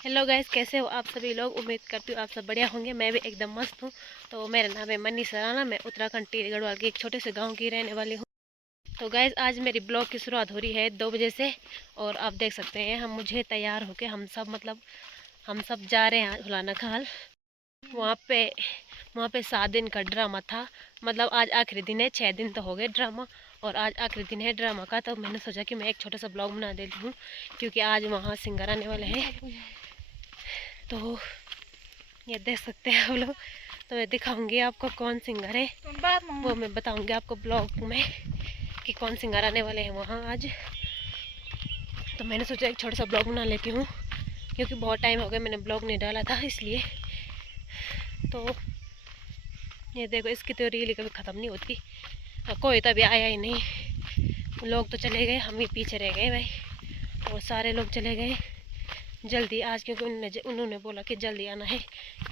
Hello guys, कैसे हो आप सभी लोग। उम्मीद करती हूँ आप सब बढ़िया होंगे। मैं भी एकदम मस्त हूँ। तो मेरा नाम है मनी सराना। मैं उत्तराखंड टिहरी गढ़वाल के एक छोटे से गांव की रहने वाली हूँ। तो गाइस, आज मेरी ब्लॉग की शुरुआत हो रही है 2 बजे से। और आप देख सकते हैं हम मुझे तैयार होके हम सब जा रहे हैं हुलाना खाल। वहाँ पे वहाँ पे 7 दिन का ड्रामा था। मतलब आज आखिरी दिन है, 6 दिन तो हो गए ड्रामा और आज आखिरी दिन है ड्रामा का। तो मैंने सोचा कि मैं एक छोटा सा ब्लॉग बना देती हूँ, क्योंकि आज वहाँ सिंगर आने वाले हैं। तो ये देख सकते हैं आप लोग। तो मैं दिखाऊंगी आपको कौन सिंगर है, वो मैं बताऊंगी आपको ब्लॉग में कि कौन सिंगर आने वाले हैं वहाँ आज। तो मैंने सोचा एक छोटा सा ब्लॉग बना लेती हूँ, क्योंकि बहुत टाइम हो गया मैंने ब्लॉग नहीं डाला था इसलिए। तो ये देखो, इसकी तो रील कभी ख़त्म नहीं होती। कोई तो अभी आया ही नहीं। लोग तो चले गए, हम ही पीछे रह गए भाई। और सारे लोग चले गए जल्दी आज, क्योंकि उन्होंने बोला कि जल्दी आना है,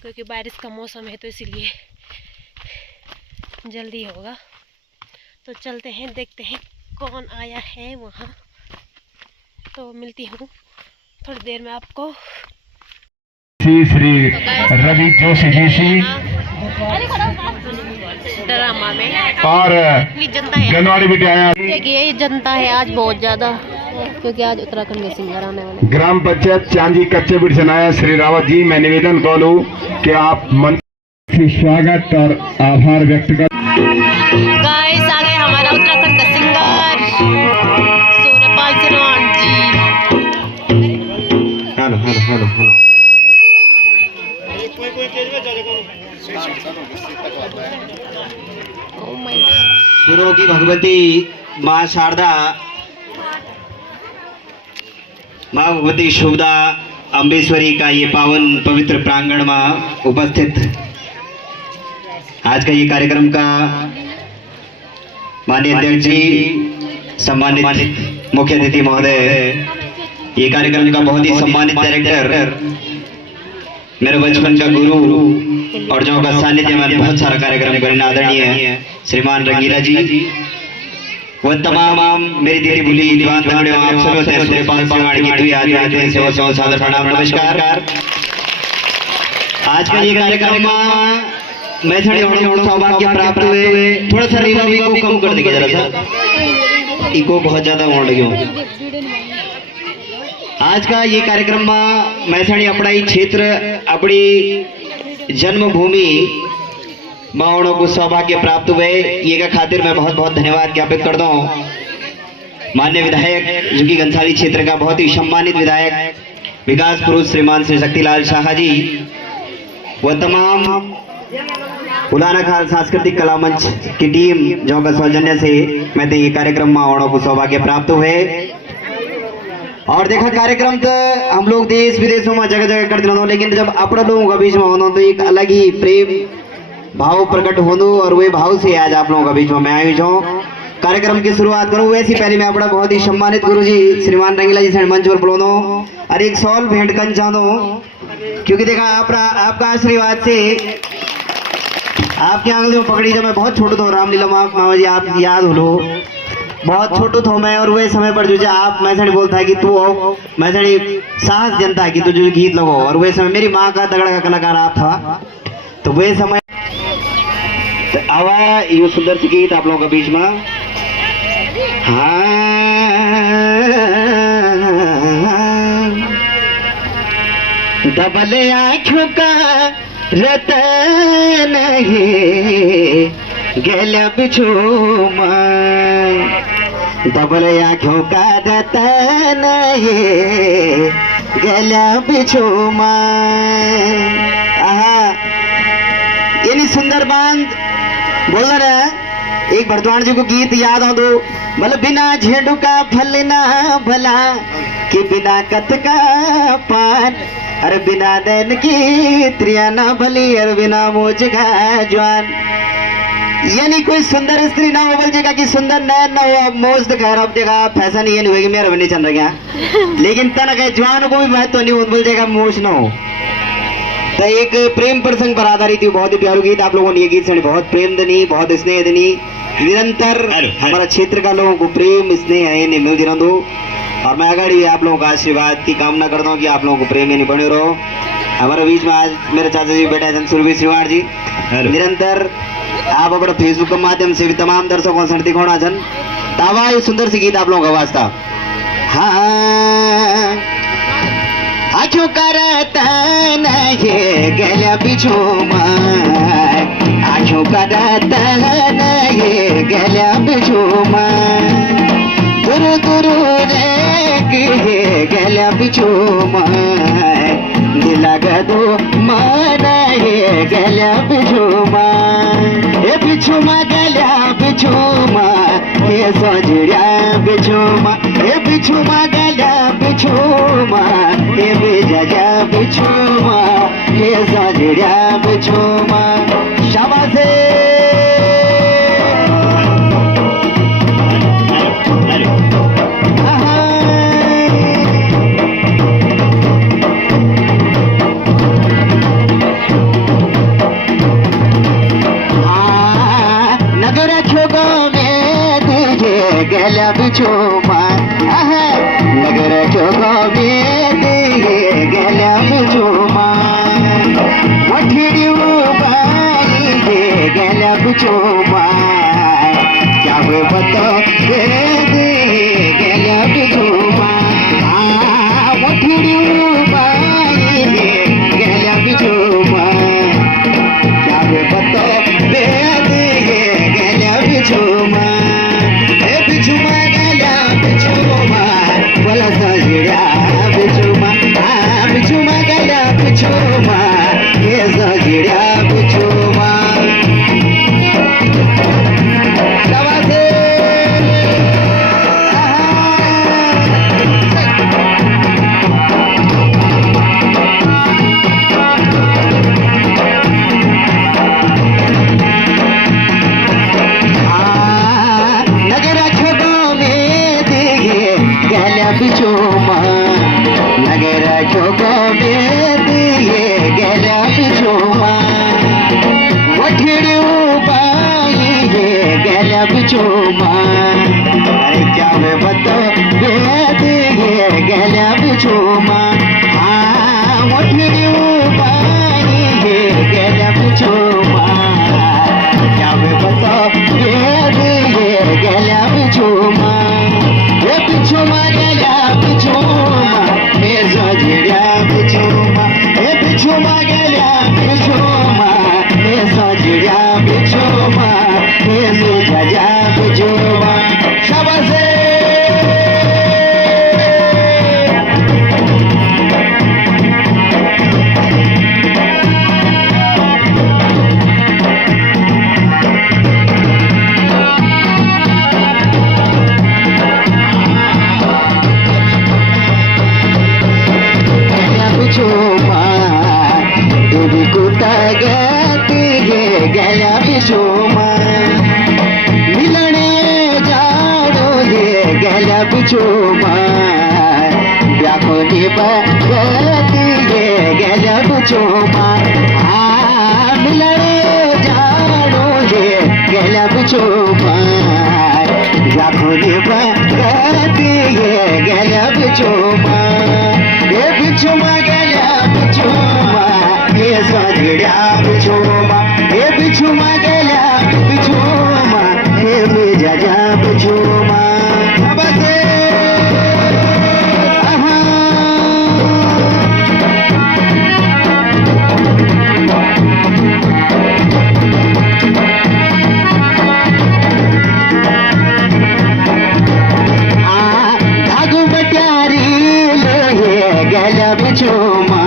क्योंकि बारिश का मौसम है तो इसीलिए जल्दी होगा। तो चलते हैं, देखते हैं कौन आया है वहाँ। तो मिलती हूँ थोड़ी देर में आपको। श्री रवि जोशी जी सी ड्रामा में और इतनी जनता है, जनवाड़ी भी आया। ये जनता है आज बहुत ज़्यादा, क्योंकि आज उत्तराखंड के सिंगर आने वाले। ग्राम पंचायत चांदी कच्चे बिट सुनाया श्री रावत जी, मैं निवेदन करूं कि आप मन से स्वागत और आभार व्यक्त कर। गाइस, आ गए हमारा उत्तराखंड का singer Suryapal Sirwan ji. Hello hello hello hello. सुरों की भगवती माँ शारदा, माँ भगवती शुभदा अम्बेश्वरी का ये पावन पवित्र प्रांगण में उपस्थित आज का ये कार्यक्रम का माननीय अध्यक्ष जी, सम्मानित मुख्य अतिथि महोदय, ये कार्यक्रम का बहुत ही सम्मानित डायरेक्टर, मेरे बचपन का गुरु और जो का सानिध्य में बहुत सारा कार्यक्रम करने आदरणीय श्रीमान रंगीला जी, वह तमाम मेरी दीदी भूली दीवान तगड़े आप सभी होते हैं सूर्यपाल सिरवान की दुई आज आते हैं सेवा सेवा सादर प्रणाम नमस्कार। आज का ये कार्यक्रम मैं थोड़ी और सौभाग्य प्राप्त हुए, थोड़ा सा रिवर्ब को कम कर देंगे जरा सा, इको बहुत ज्यादा होने लगे। आज का ये कार्यक्रम में मैथणी अपना ही क्षेत्र, अपनी जन्मभूमि माओणों को सौभाग्य प्राप्त हुए, ये का खातिर मैं बहुत बहुत धन्यवाद ज्ञापित करता हूँ माननीय विधायक जो कि घनसाली क्षेत्र का बहुत ही सम्मानित विधायक विकास पुरुष श्रीमान श्री शक्तिलाल शाह जी, वह तमाम हुलाना खाल सांस्कृतिक कला मंच की टीम जो का सौजन्य से मैं ये कार्यक्रम माओणों को सौभाग्य प्राप्त हुए। और देखा कार्यक्रम तो हम लोग देश विदेशों में जगह जगह करते रहते, लेकिन जब अपने लोगों का बीच में होना तो एक अलग ही प्रेम भाव प्रकट होना, और वे भाव से आज आप लोगों का बीच में मैं आई हूँ। कार्यक्रम की शुरुआत करूँ वैसे पहले मैं अपना बहुत ही सम्मानित गुरु जी श्रीमान रंगीला जी से मंच पर बुलाना और एक सॉल भेंट करना चाहता हूँ, क्योंकि देखा आपका आशीर्वाद से आपकी आंगलियों पकड़ी जब मैं बहुत छोटा था, रामलीला मामा जी आप याद हो लो, बहुत छोटू था मैं, और वे समय पर जो आप मैथणी बोलता है कि तू हो मैथणी साहस जनता है कि तू जो गीत लगो, और वे समय मेरी माँ का तगड़ा का कलाकार आप था। तो वे समय तो आवा ये सुंदर सी गीत आप लोगों के बीच में। दबले आँखों का रतन है गला बिछोमा, डबल आँखों का रतन है गला बिछोमा। यानी सुंदर बांध बोल रहा है। एक भरद्वाज जी को गीत याद हो दो, मतलब बिना झेंडू का फल ना भला कि बिना कथ का पान, अरे बिना नैन की त्रिया ना भली, अरे बिना मोज का जवान। यानी कोई सुंदर स्त्री ना हो बोल जगह की सुंदर नैन ना हो, मोज दिखा अब जगह फैशन ये नहीं होगी मेरा नहीं चल रहा, लेकिन तना कहे जवान को भी महत्व नहीं हो बोल जगह मोज ना हो। तो एक प्रेम प्रसंग पर आधारित बहुत ही प्यारा गीत आप लोगों ने ये गीत सुनी, बहुत प्रेम देनी, बहुत स्नेह देनी, निरंतर हमारा क्षेत्र का लोगों को प्रेम स्नेह है नहीं मिल रहा। और मैं अगाड़ी आप लोगों का आशीर्वाद की कामना करता हूँ कि आप लोगों को प्रेम नहीं बने रहो। हमारे बीच में आज मेरे चाचा जी बैठे हैं, सुरभि श्रीवाण जी। निरंतर आप अपने फेसबुक के माध्यम से भी तमाम दर्शकों से दिखाना छन। तावा ये सुंदर सी गीत आप लोगों का आवाज था। हाँ आँखों का रतन ये गला बिछोमा, आँखों का रतन ये गला बिछोमा, दुरु दुरु रे ये गला बिछोमा, दिला गदो माना ये गला बिछोमा, ये बिछोमा गला बिछोमा, ये सजड़ा बिछोमा, ये बिछोमा गला बिछोमा, ये बिजजा बिछोमा, ये सजड़ा बिछोमा। शाबाश गला बिछोमा, नगर चोगा में दिए गला बिछोमा, मठिड़ियों बाई ये गला बिछोमा, क्या हुए बतो दिए गला बिछोमा, मठिड़ियों बाई ये गला बिछोमा, क्या हुए बतो दिए गला बिछोमा, बिछुमा गला बिछुमा, बोला सजड़ा बिछुमा, बिछुमा गला बिछुमा, ये सजड़ा बिछुमा। बिछोमा नगर चोगा में दिए गला बिछोमा, मठिड़ियों बाई ये गला बिछोमा, अरे क्या मैं बतो दिए गला बिछोमा, मठिड़ियों बाई ये गला बिछोमा, क्या मैं बतो दिए गला बिछोमा, ये बिछोमा बिछोमा, ये सजड़ा बिछोमा, ये बिछोमा गला बिछोमा, ये सजड़ा बिछोमा, ये सजड़ा बिछोमा। शाबाश बिछोमा, देवी को ताकत ये गला बिछोमा, मिलने जाओ ये गला बिछोमा, ब्याखो निबत ये गला बिछोमा, मिलने जाओ ये गला बिछोमा, ब्याखो निबत ये गला बिछोमा, ये बिछोमा गला बिछोमा, ये सजड़ा बिछोमा, ये बिछोमा गला बिछोमा, ये बिजजा बिछोमा। बस धागो बट्यारी ले गला बिछोमा,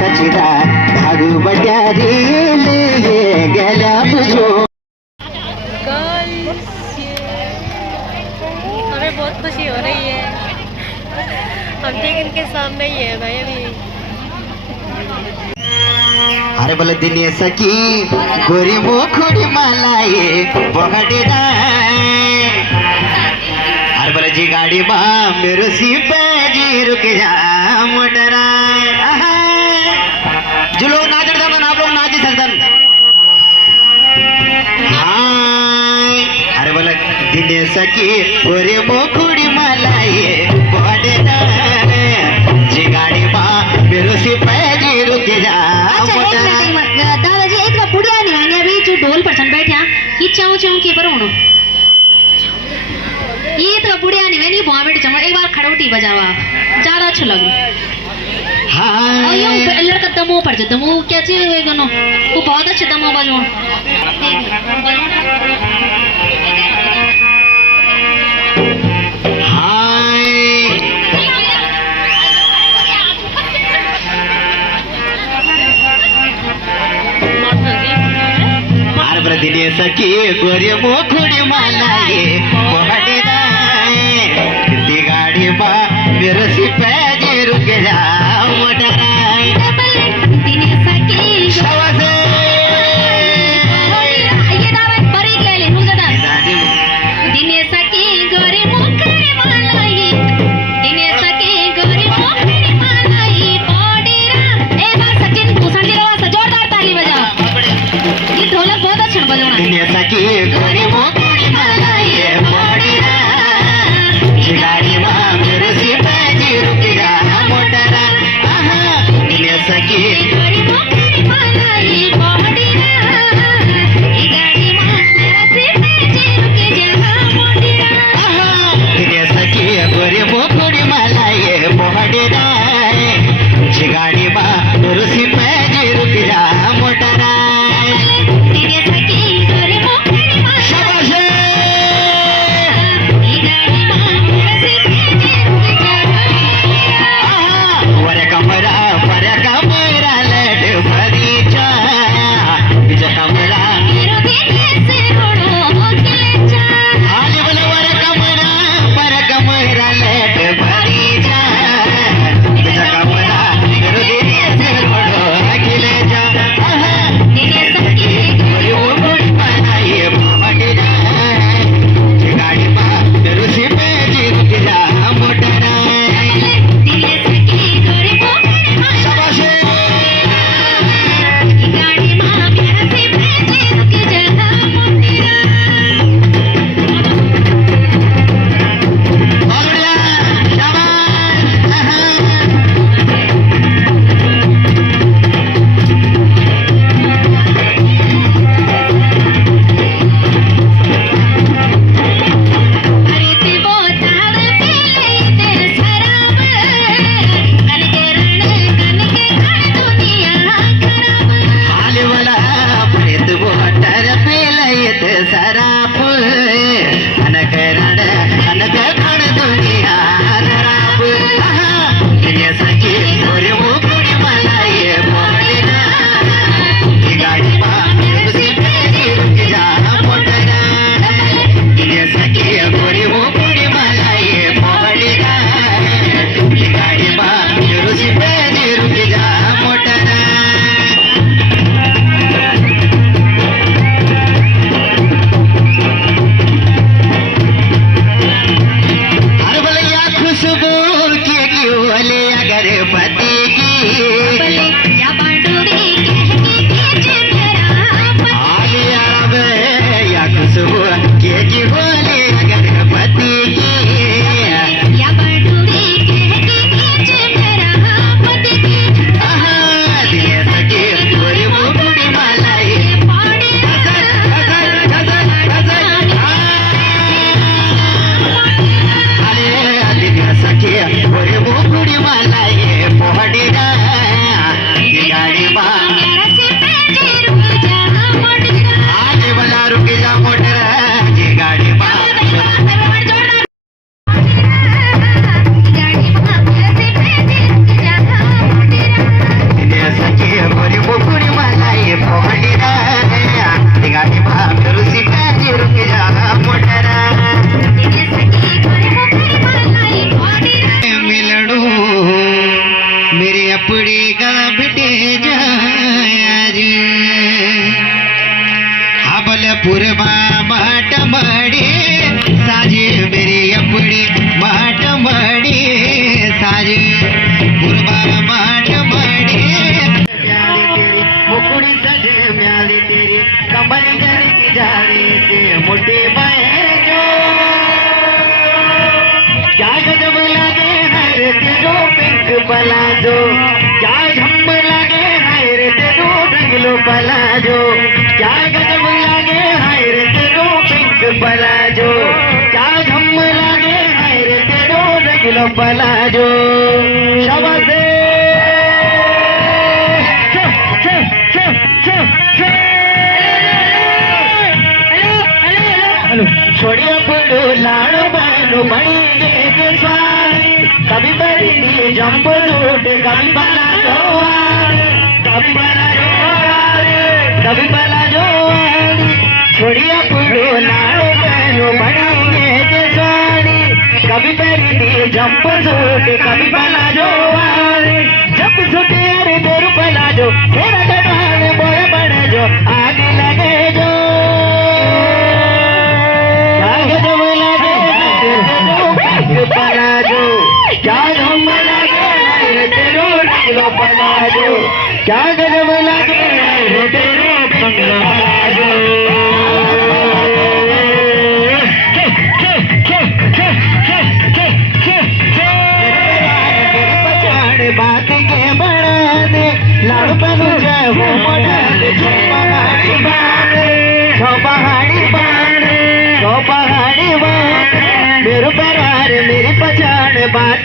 सचदा धागो बट्यारी ले गला बिछोमा। हमें बहुत खुशी हो रही है, हम ठीक इनके सामने ही है भाई अभी। अरे बोले दिने सकी गोरी मुखड़ी मालाए पकड़े ना, अरे बोले जी गाड़ी बा मेरे सीपे जी रुक जा मोटरा, जो लोग नाच रहे थे आप लोग नाच ही सकते। हाँ अरे बोले दिने सकी गोरी मुखड़ी मालाए पकड़े चौकी पर होनो ये तो बुढ़िया नहीं मैंने भुआ बेटे चमड़ एक बार खड़ौटी बजावा ज्यादा अच्छा लगे हाँ और ये लड़का दमो पर जो दमो क्या चीज है गनो वो बहुत अच्छा दमो बजो दिने सखी गोरे मोखुड़ी माला ये पहाड़ी दी गाड़ी बा मेरे सिपाही रुक जा मोटरा दिने सकी शवासे ये दावा बरी ले ले रुक जा दिने सकी गोरे मुखड़ी मालाई दिने सकी गोरे मुखड़ी मालाई पहाड़ीरा ए बा सचिन भूषण जी रवा जोरदार ताली बजाओ ये ढोलक बहुत अच्छा बजाना दिने सखी गोरे मोखुड़ी माला ये पहाड़ी गाड़ी बा मेरे सिपाही रुक जा मोटरा दिने सखी गोरे मुखड़ी मालाई पहाड़ीरा ये गाड़ी मां मेरा सिर पे रुक जा मोटरा दिने सखी गोरे मोखुड़ी माला ये पहाड़ी गाड़ी बा मेरे सिपाही रुक जा मोटरा दिने सकी गोरे मुखड़ी मालाई ये गाड़ी मां मेरा सिर पे रुक जा वर कमरा लट भरी जा बिज कमरा मेरो दिने से होड़ो खिले जा आले बोले वर कमरा लट भरी जा बिज कमरा मेरो दिने से बड़ो अखिले जा दिने सकी गोरी वो गुड़ी बनाए पहाड़ी गाड़ी बा मेरो सिपे रुक जा मोटरा दिने सकी गोरे मुखड़ी मालाई शाबाश गाड़ी मां मेरा सिर पे रुक जा मोटरा बढ़िया शाबाश अरे ते बोताल पीले ते शराब कन के खान दुनिया खराब आले वाला प्रेत बोटर पेलयत सराप अनकरण अनक खण दुनिया खराब दिने सखी गोरे मुखड़ी मलाई पहाड़ीना ये गाड़ी बा मेरे पे रुक जा मोटरा दिने सखी गोरे मुखड़ी मलाई पहाड़ीना ये गाड़ी बा मेरे पे रुक जा मोटरा अरे भैया खुशबू की बोले अगरबत्ती की बले या बांडुरी कहती खींचे मेरा आले अरब या खुशबू की बोले अगरबत्ती की या बांडुरी कहती खींचे मेरा पति की दिने सखी गोरी मुखड़ी मालाई पहाड़ी गजल गजल गजल गजल अरे दिने सखी गोरी मुखड़ी मालाई पहाड़ी गाड़ी बा मेरा सिर पे रुक जा मोटरा आगे वाला रुक जा मोटर जी गाड़ी बा जोरदार गाड़ी मां मेरा सिर पे रुक जा मोटरा दिने सखी गोरी मुखड़ी मालाई पहाड़ी गाड़ी बा मेरू सिपाही रुक जा मोटर दिने सकी गोरे मुखड़ी मालाई पहाड़ीरा मिलड़ू मेरे अपने गला बिटे जाया जी हबलपुर माट मड़ी साजे मेरे अपने माट मड़ी साजे पुरबा माट मड़ी मुकुड़ी सजे म्याली तेरी कमली जरी की जारी से मोटे बाएं जो क्या गजब लगे हर तेजो पिंक पलाजो क्या झम्ब लगे हर तेजो ढंगलो पलाजो क्या गजब लगे हर तेजो पलाजो शाबाश छोड़िया पुडू लाड़ो बानो बड़ी के स्वारी कभी बड़ी जंप सूट कभी बना जोवारी कभी बना जोवारी कभी बना जोवारी छोड़िया पुडू लाड़ो बानो बड़ी के स्वारी कभी बड़ी जंप सूट कभी बना जोवारी जंप सूट यार तेरू पला जो तेरा गढ़वाल बोया बने जो आगे लगे जो पलाजो क्या गजब लगे तेरो रंगलो पलाजो क्या गजब लगे तेरो पलाजो बात के बड़ा दे लाड़ पनु जाए वो मडल जो पहाड़ी बाण मेरे परार मेरी पछाड़ बात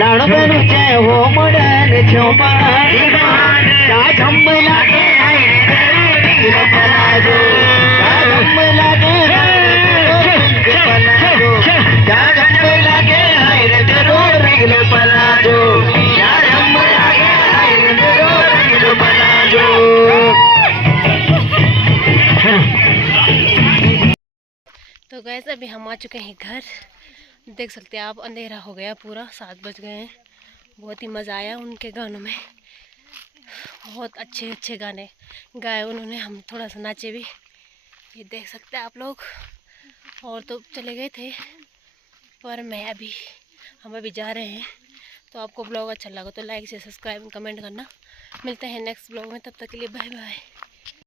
लाड़ पनु जाए वो मडल जो पहाड़ी बाण क्या झम लागे तेरो पलाजो क्या झम लागे पलाजो क्या झम लागे तेरो रंगलो पलाजो क्या झम लागे तेरो रंगलो पलाजो तो गैस अभी हम आ चुके हैं घर। देख सकते हैं आप, अंधेरा हो गया पूरा, 7 बज गए हैं। बहुत ही मज़ा आया उनके गानों में, बहुत अच्छे अच्छे गाने गाए उन्होंने, हम थोड़ा सा नाचे भी, ये देख सकते हैं आप लोग। और तो चले गए थे पर हम अभी जा रहे हैं। तो आपको ब्लॉग अच्छा लगा तो लाइक से सब्सक्राइब कमेंट करना। मिलते हैं नेक्स्ट ब्लॉग में, तब तक के लिए बाय बाय।